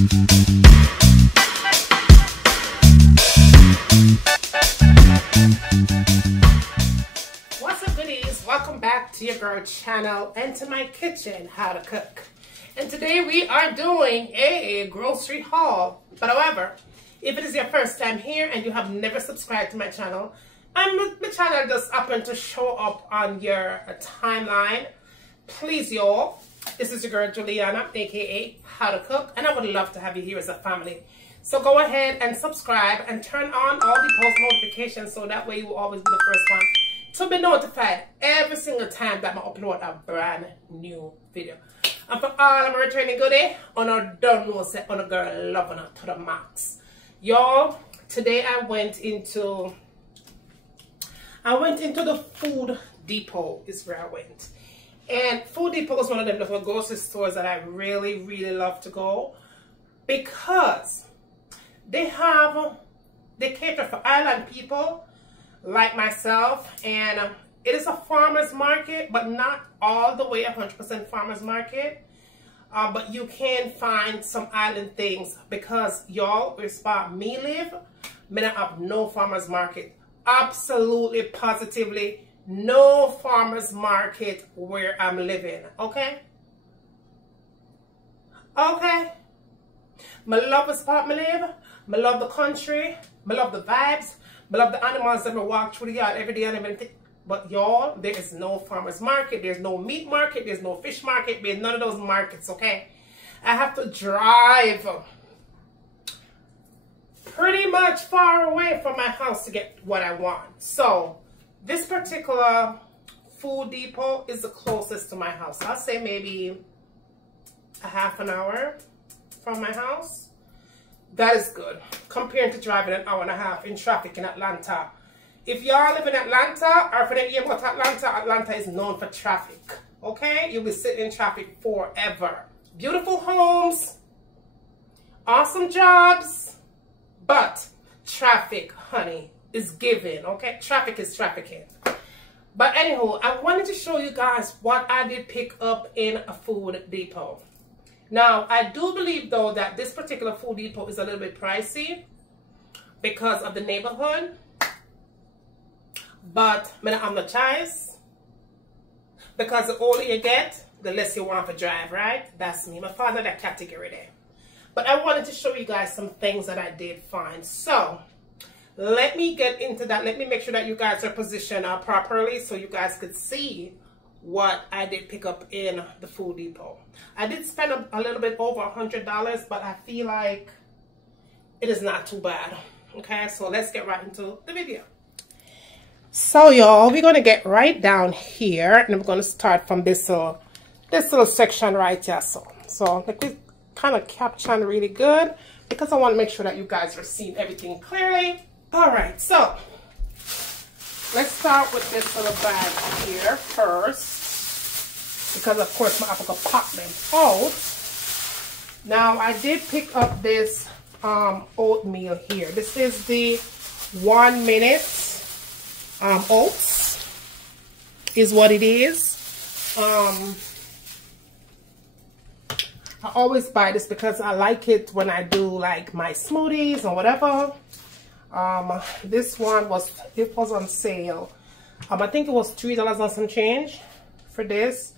What's up, goodies? Welcome back to your girl channel and to my kitchen, How to Cook. And today we are doing a grocery haul. But however, if it is your first time here and you have never subscribed to my channel, and my channel just happened to show up on your timeline, please y'all, this is your girl Juliana, aka How to Cook, and I would love to have you here as a family. So go ahead and subscribe and turn on all the post notifications so that way you will always be the first one to be notified every single time that I upload a brand new video. And for all of my returning goodie, on a don't know say on a girl loving her to the max. Y'all, today I went into the Food Depot is where I went. And Food Depot is one of them little grocery stores that I really, really love to go because they cater for island people like myself, and it is a farmer's market, but not all the way 100% farmer's market. But you can find some island things because y'all, where spot me live, me not have no farmer's market. Absolutely, positively, no farmer's market where I'm living. Okay? Okay? I love the spot me live. I love the country. I love the vibes. I love the animals that we walk through the yard every day and everything. But y'all, there is no farmer's market. There's no meat market. There's no fish market. There's none of those markets, okay? I have to drive pretty much far away from my house to get what I want. So, this particular Food Depot is the closest to my house. I'll say maybe a half an hour from my house. That is good compared to driving an hour and a half in traffic in Atlanta. If y'all live in Atlanta, or if you don't hear about Atlanta, Atlanta is known for traffic. Okay? You'll be sitting in traffic forever. Beautiful homes, awesome jobs, but traffic, honey, is given. Okay? Traffic is trafficking. But anywho, I wanted to show you guys what I did pick up in a Food Depot. Now, I do believe, though, that this particular Food Depot is a little bit pricey because of the neighborhood. But I'm not choice. Because the older you get, the less you want to drive, right? That's me. My father, that category there. But I wanted to show you guys some things that I did find. So, let me get into that. Let me make sure that you guys are positioned properly so you guys could see what I did pick up in the Food Depot. I did spend a little bit over $100, but I feel like it is not too bad. Okay, so let's get right into the video. So y'all, we're gonna get right down here, and I'm gonna start from this little section right here. So let me kind of caption really good because I want to make sure that you guys are seeing everything clearly. All right, so let's start with this little bag here first, because of course I have to pop them out. Now I did pick up this oatmeal here. This is the 1 minute oats is what it is. I always buy this because I like it when I do like my smoothies or whatever. This one was on sale. I think it was $3 and some change for this.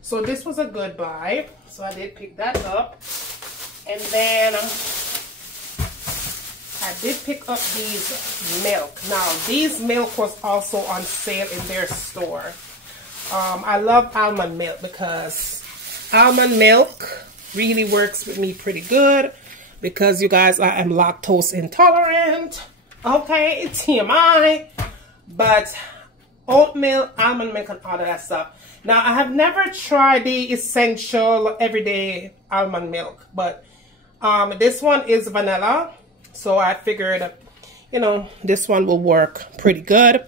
So this was a good buy. So I did pick that up. And then I did pick up these milk. Now these milk was also on sale in their store. I love almond milk because almond milk really works with me pretty good because you guys, I am lactose intolerant. Okay, it's TMI, but oatmeal, almond milk, and all of that stuff. Now, I have never tried the essential everyday almond milk, but this one is vanilla, so I figured, you know, this one will work pretty good.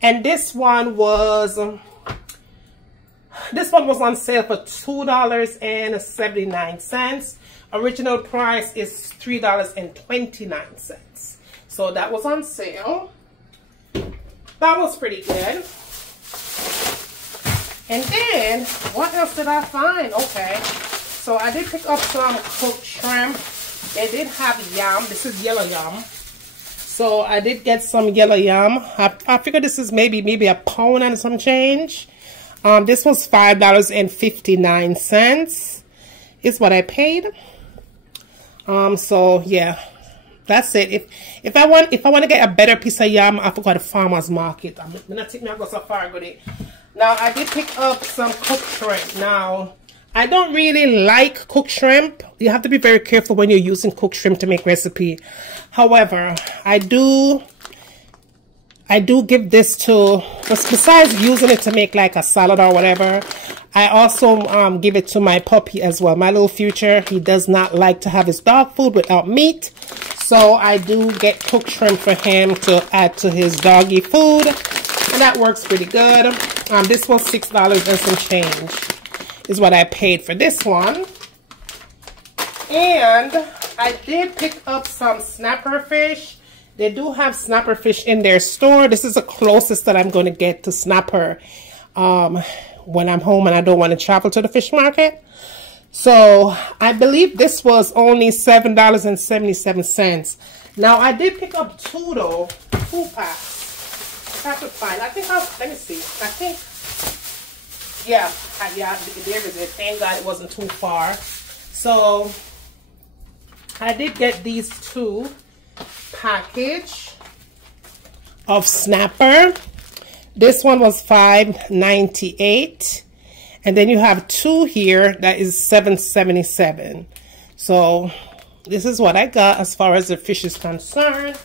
And this one was on sale for $2.79. Original price is $3.29. So that was on sale. That was pretty good. And then, what else did I find? Okay, so I did pick up some cooked shrimp They did have yam. This is yellow yam. So I did get some yellow yam. I figured this is maybe a pound and some change. This was $5.59 is what I paid. So yeah, that's it. If I want to get a better piece of yam, I forgot the farmer's market. I'm not taking me go so far with it. Now I did pick up some cooked shrimp. Now I don't really like cooked shrimp. You have to be very careful when you're using cooked shrimp to make recipe. However, I do give this to, besides using it to make like a salad or whatever, I also give it to my puppy as well. My little Future, he does not like to have his dog food without meat. So I do get cooked shrimp for him to add to his doggy food. And that works pretty good. This was $6 and some change is what I paid for this one. And I did pick up some snapper fish. They do have snapper fish in their store. This is the closest that I'm going to get to snapper when I'm home and I don't want to travel to the fish market. So I believe this was only $7.77. Now I did pick up two though, 2 packs. I have to find. I think let me see. I think, yeah, there is it. Thank God it wasn't too far. So I did get these 2 package of snapper. This one was $5.98, and then you have 2 here that is $7.77. So this is what I got as far as the fish is concerned.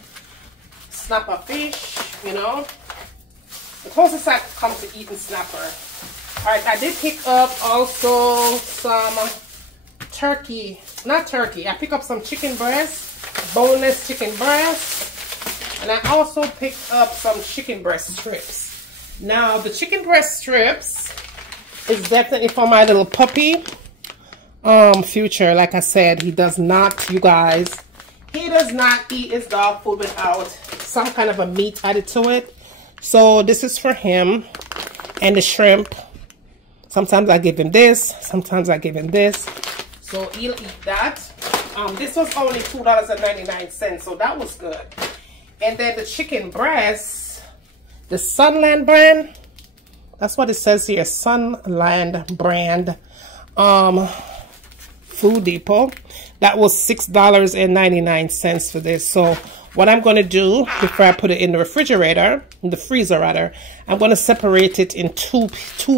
Snapper fish, you know, the closest I come to eating snapper. All right, I did pick up also some turkey, not turkey. I picked up some chicken breast, boneless chicken breast, and I also picked up some chicken breast strips. Now the chicken breast strips is definitely for my little puppy Future. Like I said, he does not, you guys, he does not eat his dog food without some kind of a meat added to it. So this is for him. And the shrimp, sometimes I give him this, sometimes I give him this, so he'll eat that. This was only $2.99, so that was good. And then the chicken breast, the Sunland brand, that's what it says here, Sunland brand, Food Depot. That was $6.99 for this. So what I'm going to do before I put it in the refrigerator, in the freezer rather, I'm going to separate it in two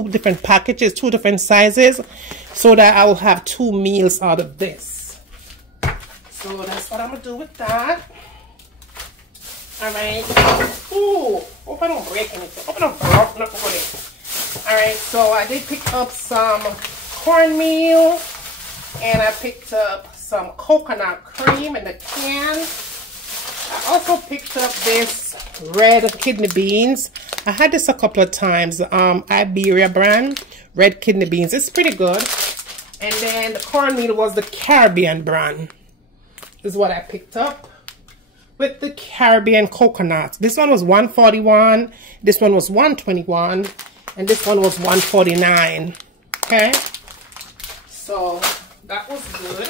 different packages, 2 different sizes, so that I will have 2 meals out of this. So that's what I'm going to do with that. Alright. Ooh, hope I don't break anything. Hope I don't broke nothing with it. Alright, so I did pick up some cornmeal, and I picked up some coconut cream in the can. I also picked up this red kidney beans. I had this a couple of times. Iberia brand, red kidney beans. It's pretty good. And then the cornmeal was the Caribbean brand. This is what I picked up with the Caribbean coconut. This one was $1.41. This one was $1.21. And this one was $1.49. Okay. So that was good.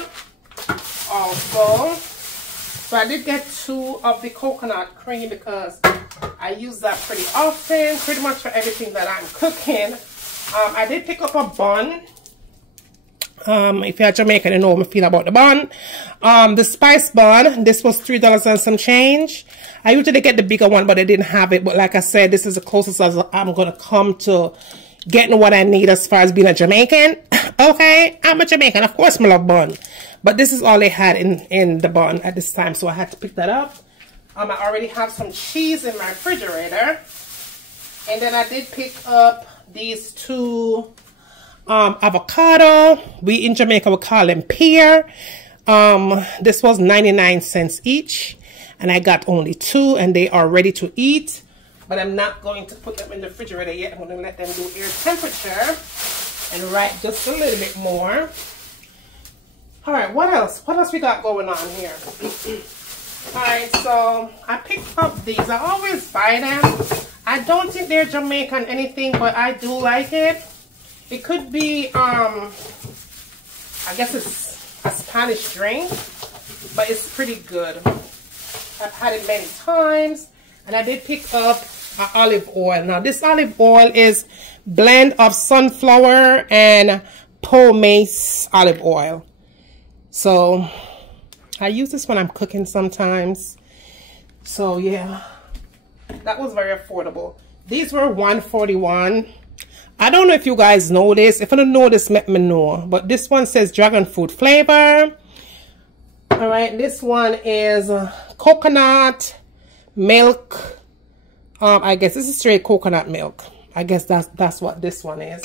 Also, so I did get 2 of the coconut cream because I use that pretty often, pretty much for everything that I'm cooking. I did pick up a bun. If you're Jamaican, you know how I feel about the bun. The spice bun, this was $3 and some change. I usually get the bigger one, but I didn't have it. But like I said, this is the closest as I'm going to come to getting what I need as far as being a Jamaican. Okay, I'm a Jamaican. Of course, I love bun. But this is all they had in the bun at this time, so I had to pick that up. I already have some cheese in my refrigerator. And then I did pick up these 2 avocado. We in Jamaica would call them pear. This was 99 cents each. And I got only 2, and they are ready to eat. But I'm not going to put them in the refrigerator yet. I'm going to let them do air temperature and write just a little bit more. All right, what else? What else we got going on here? All right, so I picked up these. I always buy them. I don't think they're Jamaican anything, but I do like it. It could be, I guess it's a Spanish drink. but it's pretty good. I've had it many times. And I did pick up olive oil. Now this olive oil is blend of sunflower and pomace olive oil. So I use this when I'm cooking sometimes. So yeah, that was very affordable. These were $1.41. I don't know if you guys know this. If I don't know this, let me know. But this one says dragon fruit flavor. All right, this one is coconut milk. I guess this is straight coconut milk. I guess that's what this one is.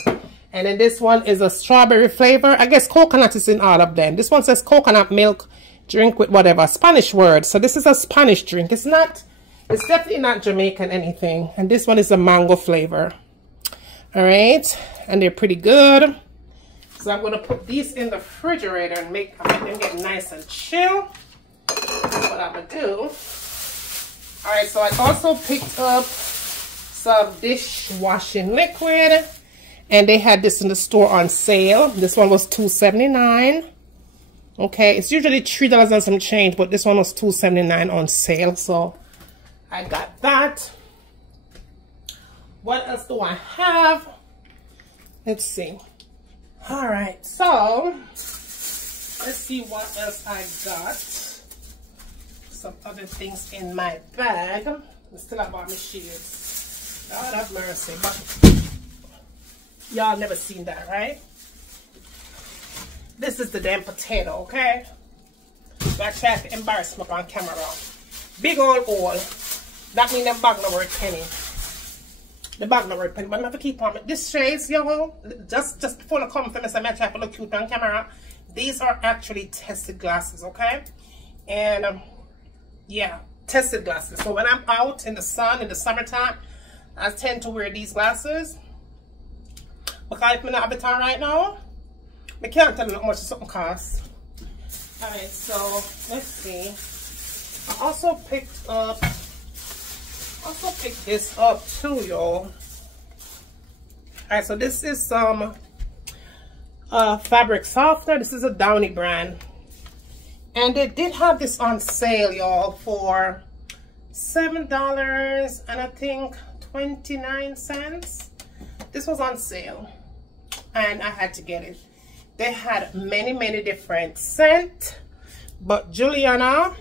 And then this one is a strawberry flavor. I guess coconut is in all of them. This one says coconut milk drink with whatever Spanish word. So this is a Spanish drink. It's definitely not Jamaican anything. And this one is a mango flavor. All right, and they're pretty good. So I'm gonna put these in the refrigerator and make them get nice and chill. That's what I'm gonna do. All right, so I also picked up some dishwashing liquid, and they had this in the store on sale. This one was $2.79. Okay, it's usually $3 and some change, but this one was $2.79 on sale, so I got that. What else do I have? Let's see. All right, so let's see what else I got. Some other things in my bag. I still have all my shields. God have mercy, but y'all never seen that, right? This is the damn potato, okay? So I tried to embarrass me on camera. Big old hole. That means them bag no worth penny. The bag no worth penny, but I have to keep on. This shades, y'all, just before I come from this, I might try to look cute on camera. These are actually tested glasses, okay? And yeah, tested glasses. So when I'm out in the sun in the summertime, I tend to wear these glasses. Because if I'm not avatar right now, I can't tell you how much something costs. Alright, so let's see. I also picked this up too, y'all. Alright, so this is some fabric softener. This is a Downy brand. And they did have this on sale, y'all, for $7 and I think 29 cents. This was on sale and I had to get it. They had many different scents, but Juliana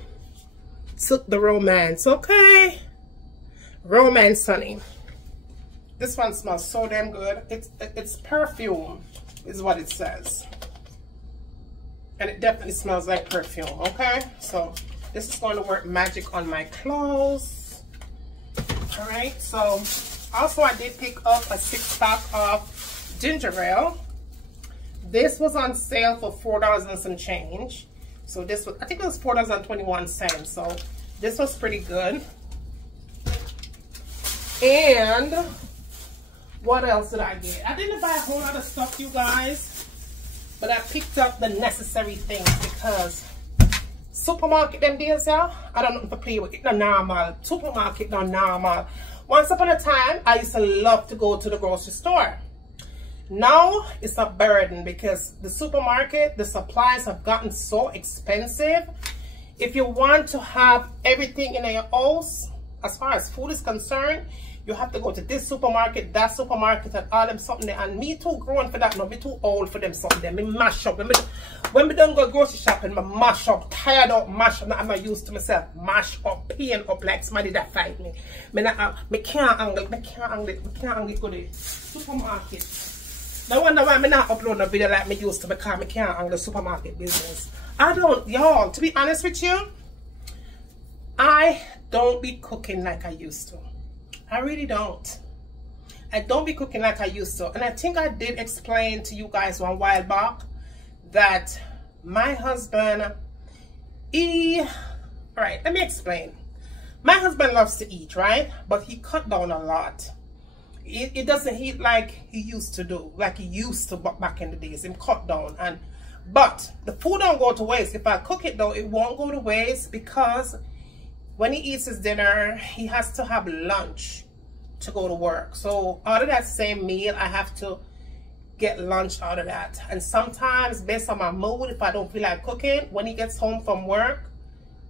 took the romance, okay? Romance, honey. This one smells so damn good. It's perfume is what it says. And it definitely smells like perfume, okay? So this is going to work magic on my clothes. All right, so also I did pick up a 6-pack of ginger ale. This was on sale for $4 and some change. So this was, I think it was $4.21. So this was pretty good. And what else did I get? I didn't buy a whole lot of stuff, you guys. But I picked up the necessary things because supermarket them days, yeah, I don't know if I play with it. No normal. Supermarket no normal. Once upon a time, I used to love to go to the grocery store. Now it's a burden because the supermarket, the supplies have gotten so expensive. If you want to have everything in your house, as far as food is concerned, you have to go to this supermarket, that supermarket, and all them something there. And me too grown for that now. Me too old for them something there. Me mash up. When me don't go grocery shopping, me mash up. Tired out, mash up. I'm not used to myself. Mash up, pain up like somebody that fight me. Me can't angle go to the supermarket. No wonder why me not upload a video like me used to because me can't angle the supermarket business. I don't, y'all, to be honest with you, I don't be cooking like I used to. I really don't. I don't be cooking like I used to. And I think I did explain to you guys one while back that my husband, right, let me explain. My husband loves to eat, right? But he cut down a lot. It doesn't eat like he used to do, like he used to back in the days. Him cut down. But the food don't go to waste. If I cook it though, it won't go to waste because when he eats his dinner, he has to have lunch to go to work. So out of that same meal, I have to get lunch out of that. And sometimes, based on my mood, if I don't feel like cooking, when he gets home from work,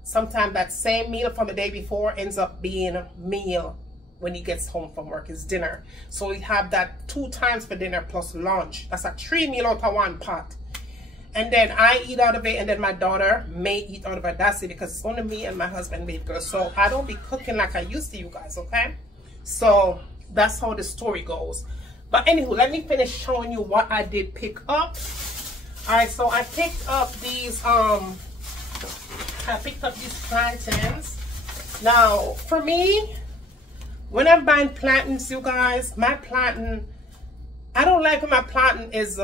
sometimes that same meal from the day before ends up being a meal when he gets home from work, is dinner. So we have that 2 times for dinner plus lunch. That's a 3 meal out of 1 pot. And then I eat out of it, and then my daughter may eat out of it. That's it, because it's only me and my husband, baby girl. So I don't be cooking like I used to, you guys, okay? So that's how the story goes. But anywho, let me finish showing you what I did pick up. All right, so I picked up these plantains. Now, for me, when I'm buying plantains, you guys, my plantain, I don't like when my plantain is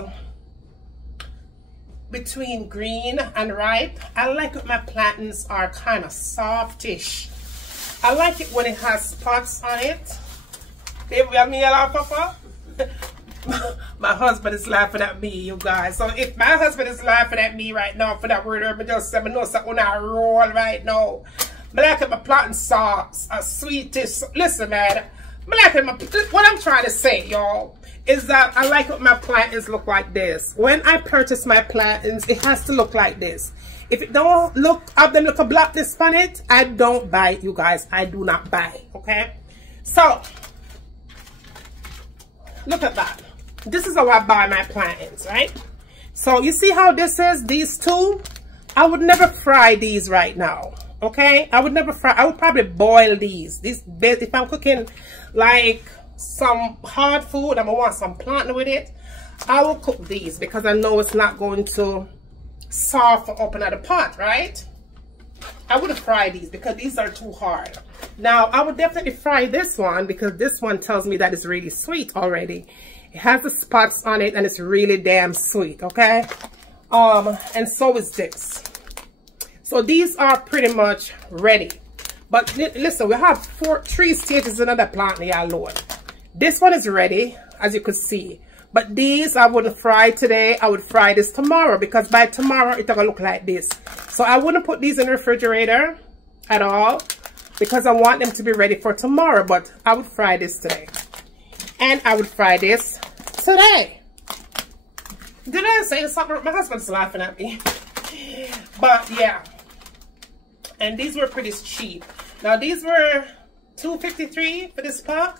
between green and ripe. I like it when my plantains are kind of softish. I like it when it has spots on it. Baby, we have me a lot, Papa? My husband is laughing at me, you guys. So if my husband is laughing at me right now for that word, I just say, I know something I roll right now. I like it, my plantain sauce, a sweetish. Listen, man, I like it, what I'm trying to say, y'all, is that I like what my plantains look like this. When I purchase my plantains, it has to look like this. If it don't have them look a blackness on it, I don't buy it, you guys. I do not buy, okay? So, look at that. This is how I buy my plantains, right? So, you see how this is? These two? I would never fry these right now, okay? I would never fry. I would probably boil these. If I'm cooking like some hard food, I'm gonna want some plantain with it, I will cook these because I know it's not going to soften up in the pot, right? I wouldn't fry these because these are too hard. Now, I would definitely fry this one because this one tells me that it's really sweet already. It has the spots on it and it's really damn sweet, okay? And so is this. So these are pretty much ready. But listen, we have 3 stages in the plantain, y'all, Lord. This one is ready, as you could see. But these I wouldn't fry today. I would fry this tomorrow because by tomorrow it's gonna look like this. So I wouldn't put these in the refrigerator at all because I want them to be ready for tomorrow. But I would fry this today. And I would fry this today. Did I say something? My husband's laughing at me. But yeah. And these were pretty cheap. Now these were $2.53 for this pack.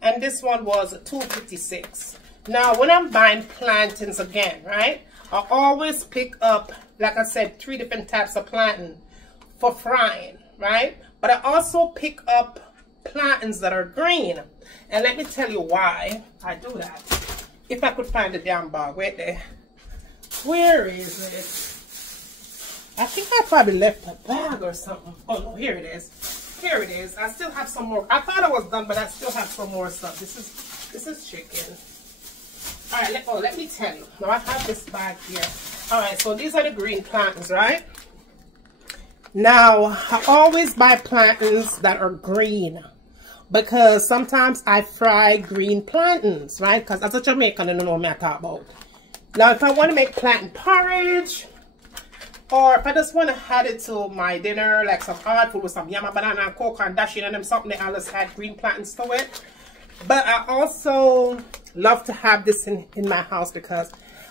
And this one was $2.56. Now, when I'm buying plantains again, right, I always pick up, like I said, 3 different types of plantain for frying, right? But I also pick up plantains that are green. And let me tell you why I do that. If I could find the damn bag, wait there. Where is it? I think I probably left a bag or something. Oh, no, here it is. Here it is. I still have some more. I thought I was done, but I still have some more stuff. This is chicken. All right, let me tell you. Now I have this bag here. All right, so these are the green plantains, right? Now, I always buy plantains that are green because sometimes I fry green plantains, right? Because as a Jamaican, I don't know what I talk about. Now, if I want to make plantain porridge, or if I just want to add it to my dinner, like some hard food with some yama, banana, and coke, and dashing, and them something that I just add green plantains to it. But I also love to have this in my house because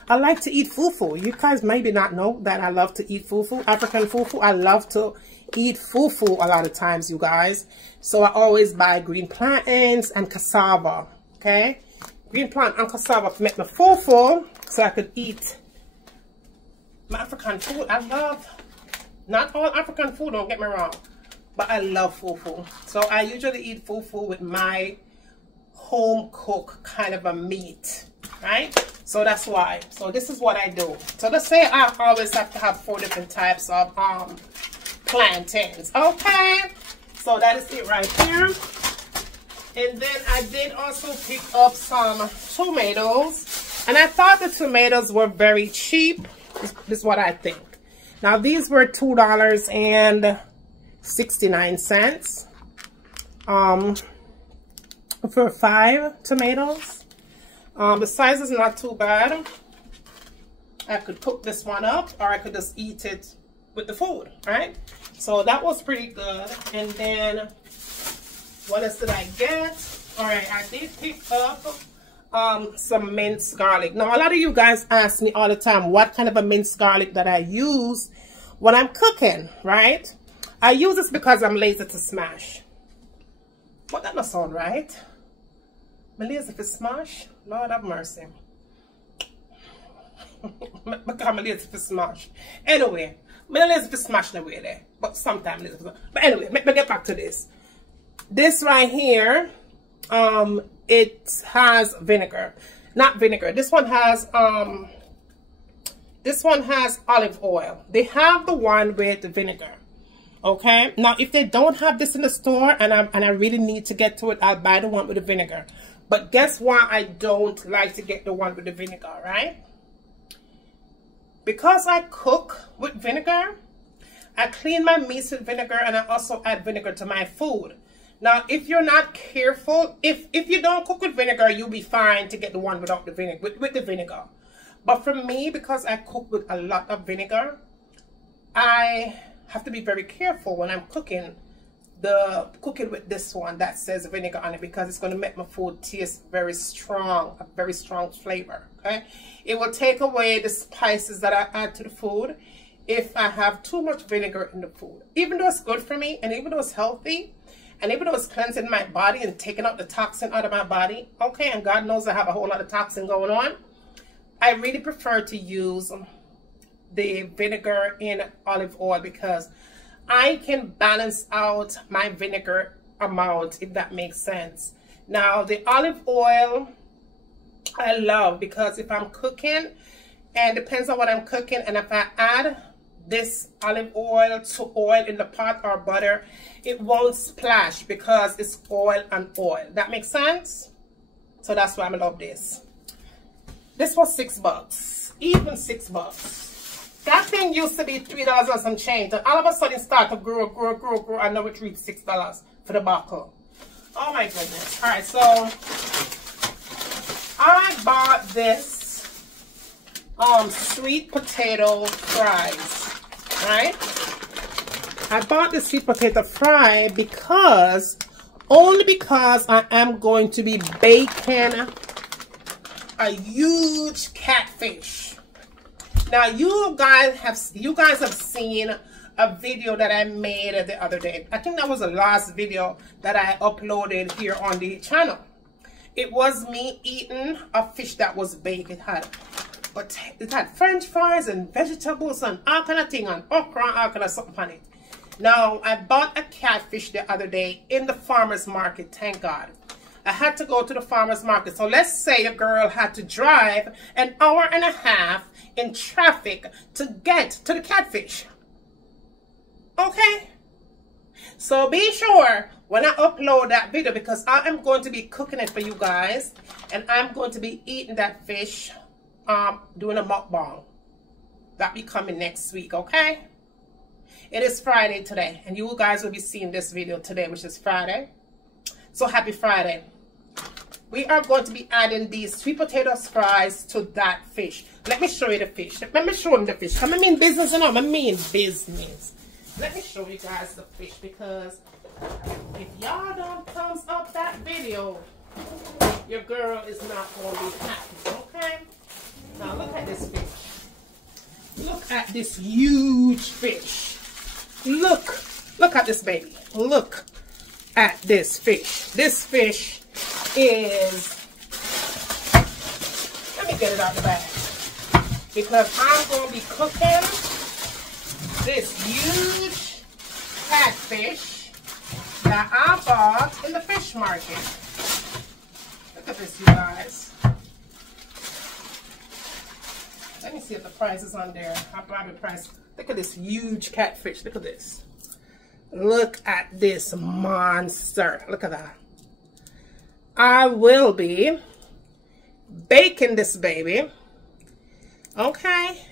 I like to eat fufu. You guys maybe not know that I love to eat fufu, African fufu. I love to eat fufu a lot of times, you guys. So I always buy green plantains and cassava, okay? Green plantain and cassava to make my fufu so I could eat my African food. I love, not all African food, don't get me wrong, but I love fufu. So I usually eat fufu with my home cook kind of a meat, right? So that's why. So this is what I do. So let's say I always have to have 4 different types of plantains. Okay, so that is it right here. And then I did also pick up some tomatoes, and I thought the tomatoes were very cheap. This is what I think. Now these were $2.69 for 5 tomatoes. The size is not too bad. I could cook this one up, or I could just eat it with the food, right? So that was pretty good. And then what else did I get? All right, I did pick up some minced garlic. Now, a lot of you guys ask me all the time what kind of a minced garlic that I use when I'm cooking, right? I use this because I'm lazy to smash. But that doesn't sound right. I'm lazy to smash? Lord have mercy. Because I'm lazy to smash. Anyway, I'm lazy to smash the way there. But sometimes lazy to. But anyway, let me get back to this. This right here, it has vinegar. Not vinegar. This one has olive oil. They have the one with the vinegar. Okay. Now, if they don't have this in the store and I really need to get to it, I'll buy the one with the vinegar. But guess why I don't like to get the one with the vinegar, right? Because I cook with vinegar, I clean my meats with vinegar, and I also add vinegar to my food. Now, if you're not careful, if you don't cook with vinegar, you'll be fine to get the one without the vinegar, with the vinegar. But for me, because I cook with a lot of vinegar, I have to be very careful when I'm cooking with this one that says vinegar on it, because it's going to make my food taste very strong, a very strong flavor. Okay, it will take away the spices that I add to the food if I have too much vinegar in the food. Even though it's good for me, and even though it's healthy, and even though it's cleansing my body and taking out the toxin out of my body, okay, and God knows I have a whole lot of toxin going on, I really prefer to use the vinegar in olive oil, because I can balance out my vinegar amount, if that makes sense. Now, the olive oil I love, because if I'm cooking, and depends on what I'm cooking, and if I add this olive oil to oil in the pot or butter, it won't splash because it's oil and oil. That makes sense? So that's why I love this. This was $6, even $6. That thing used to be $3 and some change, and all of a sudden it started to grow, and now it reached $6 for the bottle. Oh my goodness. All right, so I bought this sweet potato fries, right? I bought the sweet potato fry only because I am going to be baking a huge catfish. Now, you guys have seen a video that I made the other day. I think that was the last video that I uploaded here on the channel. It was me eating a fish that was baked. It had French fries and vegetables and all kind of thing, and okra and all kind of something on it. Now, I bought a catfish the other day in the farmer's market, thank God. I had to go to the farmer's market. So let's say a girl had to drive an hour and a half in traffic to get to the catfish. Okay? So be sure when I upload that video, because I am going to be cooking it for you guys, and I'm going to be eating that fish, doing a mukbang. That'll be coming next week, okay? It is Friday today, and you guys will be seeing this video today, which is Friday. So happy Friday. We are going to be adding these sweet potato fries to that fish. Let me show you the fish. Let me show him the fish. Come, I mean business, and I mean business. Let me show you guys the fish, because if y'all don't thumbs up that video, your girl is not going to be happy, okay? Now look at this fish. Look at this huge fish. Look at this baby. Look at this fish. This fish is, let me get it out the bag, because I'm going to be cooking this huge catfish that I bought in the fish market. Look at this, you guys. Let me see if the price is on there. I'll probably price. Look at this huge catfish. Look at this. Look at this monster. Look at that. I will be baking this baby. Okay.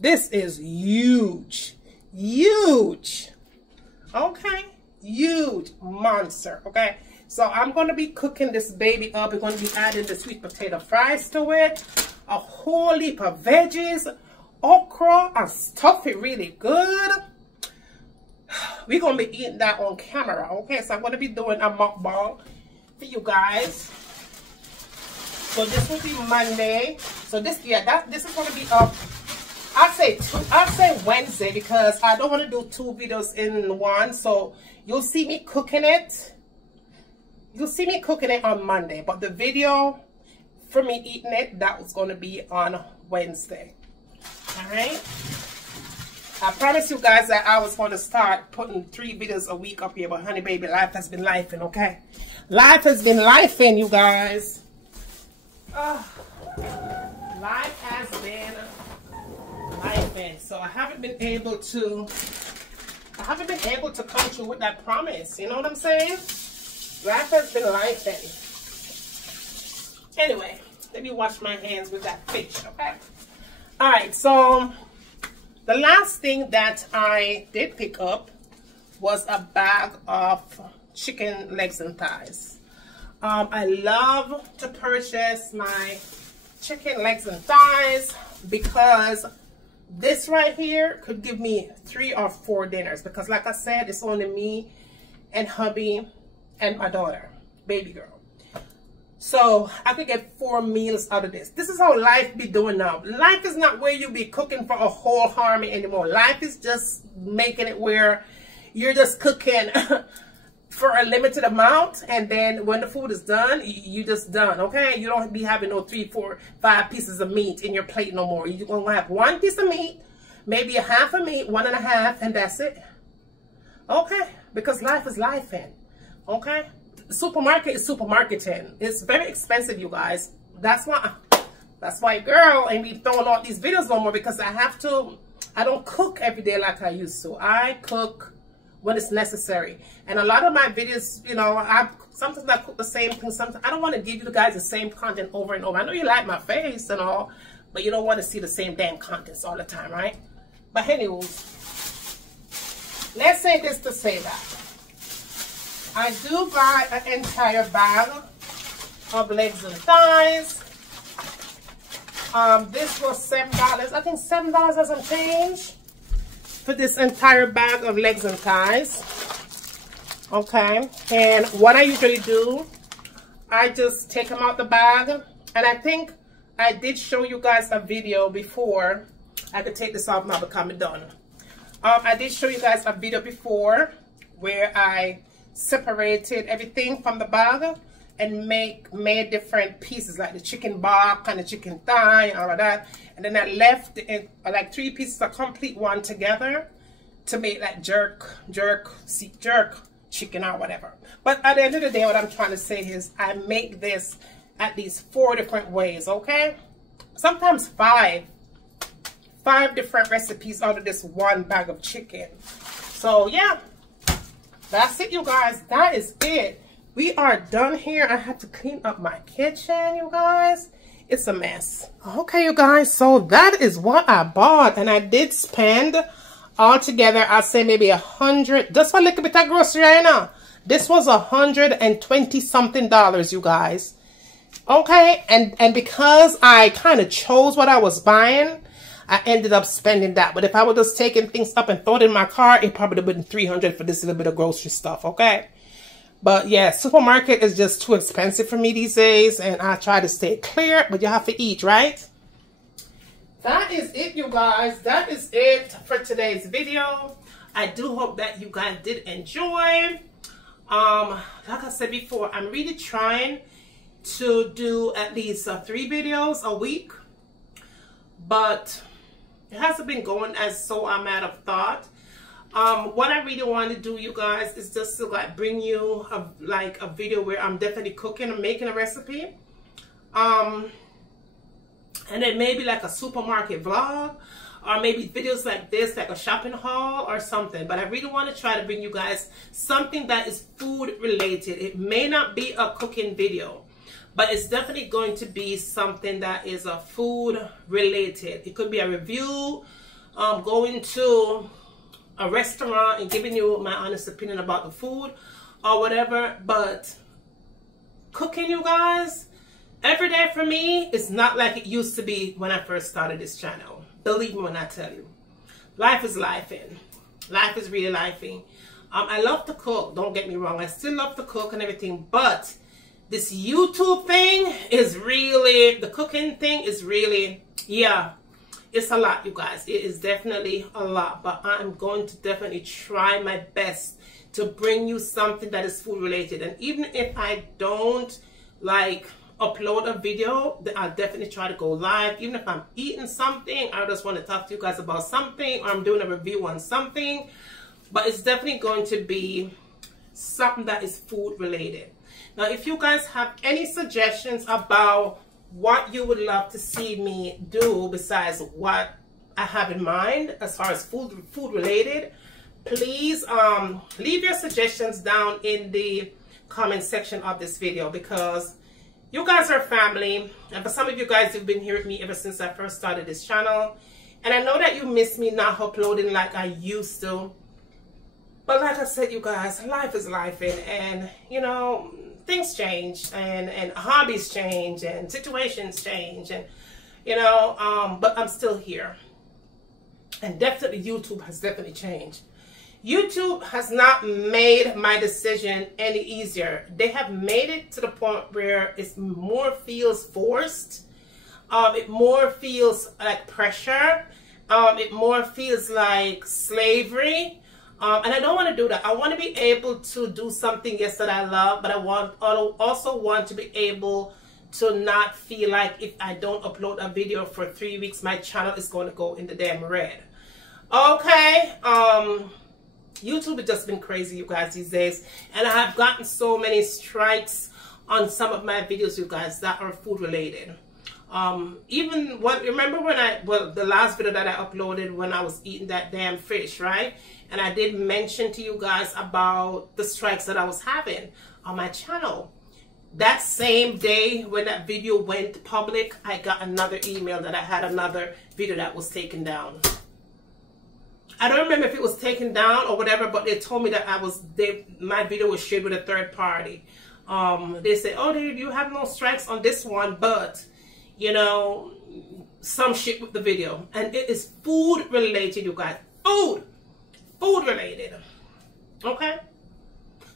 This is huge. Huge. Okay. Huge monster. Okay. So I'm going to be cooking this baby up. We're going to be adding the sweet potato fries to it. A whole heap of veggies, okra, and stuff it really good. We're going to be eating that on camera, okay? So I'm going to be doing a mukbang for you guys. So this will be Monday. So this, yeah, this is going to be up. I'll say Wednesday, because I don't want to do 2 videos in one. So you'll see me cooking it. You'll see me cooking it on Monday, but the video for me eating it, that was going to be on Wednesday. All right. I promised you guys that I was going to start putting 3 videos a week up here, but honey baby, life has been lifing, okay? Life has been lifing, you guys. Life has been lifing. So I haven't been able to come through with that promise. You know what I'm saying? Life has been lifing. Anyway, let me wash my hands with that fish, okay? All right, so the last thing that I did pick up was a bag of chicken legs and thighs. I love to purchase my chicken legs and thighs because this right here could give me 3 or 4 dinners, because like I said, it's only me and hubby and my daughter, baby girl. So I could get 4 meals out of this. This is how life be doing now. Life is not where you be cooking for a whole army anymore. Life is just making it where you're just cooking for a limited amount, and then when the food is done, you just done, okay? You don't be having no 3, 4, 5 pieces of meat in your plate no more. You're gonna have 1 piece of meat, maybe a half a meat, 1 1/2, and that's it. Okay, because life is life in, okay? Supermarket is supermarketing. It's very expensive, you guys. That's why girl ain't be throwing out these videos no more, because I don't cook every day like I used to. I cook when it's necessary. And a lot of my videos, you know, sometimes I cook the same thing. Sometimes I don't want to give you guys the same content over and over. I know you like my face and all, but you don't want to see the same damn contents all the time, right? But anyways, let's say this to say that I do buy an entire bag of legs and thighs. This was $7. I think $7 and some change for this entire bag of legs and thighs. Okay, and what I usually do, I just take them out the bag, and I think I did show you guys a video before. I could take this off now because I'm done. I did show you guys a video before where I separated everything from the bag and made different pieces, like the chicken back and the chicken thigh and all of that, and then I left it like 3 pieces, a complete one together to make that jerk chicken or whatever. But at the end of the day, what I'm trying to say is I make this at least 4 different ways, okay? Sometimes 5 different recipes out of this 1 bag of chicken. So yeah, that's it, you guys. That is it. We are done here. I have to clean up my kitchen, you guys. It's a mess. Okay, you guys, so that is what I bought, and I did spend altogether, I'd say maybe 100, just for a little bit of grocery right now. This was $120 something, you guys. Okay, and because I kind of chose what I was buying, I ended up spending that. But if I would just taking things up and throw it in my car, it probably would have been $300 for this little bit of grocery stuff, okay? But yeah, supermarket is just too expensive for me these days, and I try to stay clear, but you have to eat, right? That is it, you guys. That is it for today's video. I do hope that you guys did enjoy. Like I said before, I'm really trying to do at least 3 videos a week, but it hasn't been going as so I might have thought. What I really want to do, you guys, is just to like bring you a video where I'm definitely cooking and making a recipe. And then maybe like a supermarket vlog, or maybe videos like this, like a shopping haul or something. But I really want to try to bring you guys something that is food related. It may not be a cooking video, but it's definitely going to be something that is a food related. It could be a review, going to a restaurant and giving you my honest opinion about the food or whatever. But cooking, you guys, every day for me is not like it used to be when I first started this channel. Believe me when I tell you. Life is lifing. Life is really lifing. I love to cook, don't get me wrong. I still love to cook and everything, but this YouTube thing is really, the cooking thing is really, yeah, it's a lot, you guys. It is definitely a lot, but I'm going to definitely try my best to bring you something that is food related. And even if I don't like upload a video, then I'll definitely try to go live. Even if I'm eating something, I just want to talk to you guys about something, or I'm doing a review on something, but it's definitely going to be something that is food related. Now, if you guys have any suggestions about what you would love to see me do besides what I have in mind as far as food related, please leave your suggestions down in the comment section of this video, because you guys are family, and for some of you guys, you've been here with me ever since I first started this channel, and I know that you miss me not uploading like I used to, but like I said, you guys, life is life, and you know, things change, and hobbies change, and situations change, and you know, but I'm still here. And definitely YouTube has definitely changed. YouTube has not made my decision any easier. They have made it to the point where it more feels forced. It more feels like pressure. It more feels like slavery. And I don't want to do that. I want to be able to do something, yes, that I love, but I also want to be able to not feel like if I don't upload a video for 3 weeks, my channel is going to go in the damn red. Okay. YouTube has just been crazy, you guys, these days. And I have gotten so many strikes on some of my videos, you guys, that are food related. Even what, remember when the last video that I uploaded when I was eating that damn fish, right? And I did mention to you guys about the strikes that I was having on my channel. That same day when that video went public, I got another email that I had another video that was taken down. I don't remember if it was taken down or whatever, but they told me that my video was shared with a third party. They said, oh, you have no strikes on this one, but, you know, some shit with the video. And it is food related, you guys. Food related. Okay?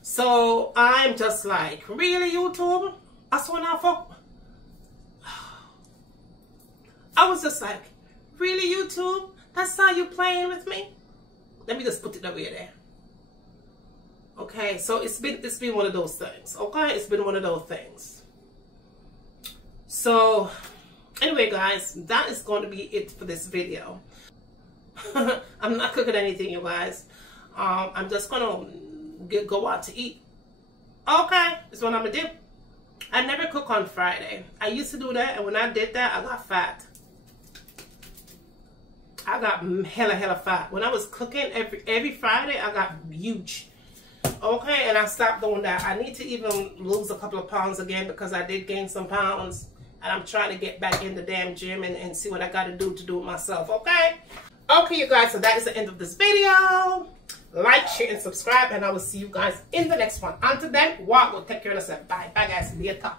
So I'm just like, really, YouTube? I saw now, fuck. I was just like, really, YouTube? That's how you playing with me? Let me just put it away there. Okay, so it's been one of those things. Okay, it's been one of those things. So anyway, guys, that is going to be it for this video. I'm not cooking anything, you guys. I'm just gonna go out to eat. Okay, that's what I'm gonna do. I never cook on Friday. I used to do that, and when I did that, I got fat. I got hella fat. When I was cooking every Friday, I got huge. Okay, and I stopped doing that. I need to even lose a couple of pounds again, because I did gain some pounds, and I'm trying to get back in the damn gym and see what I got to do it myself. Okay? Okay, you guys, so that is the end of this video. Like, share, and subscribe, and I will see you guys in the next one. Until then, walk well, take care of yourself. Bye. Bye, guys. Later.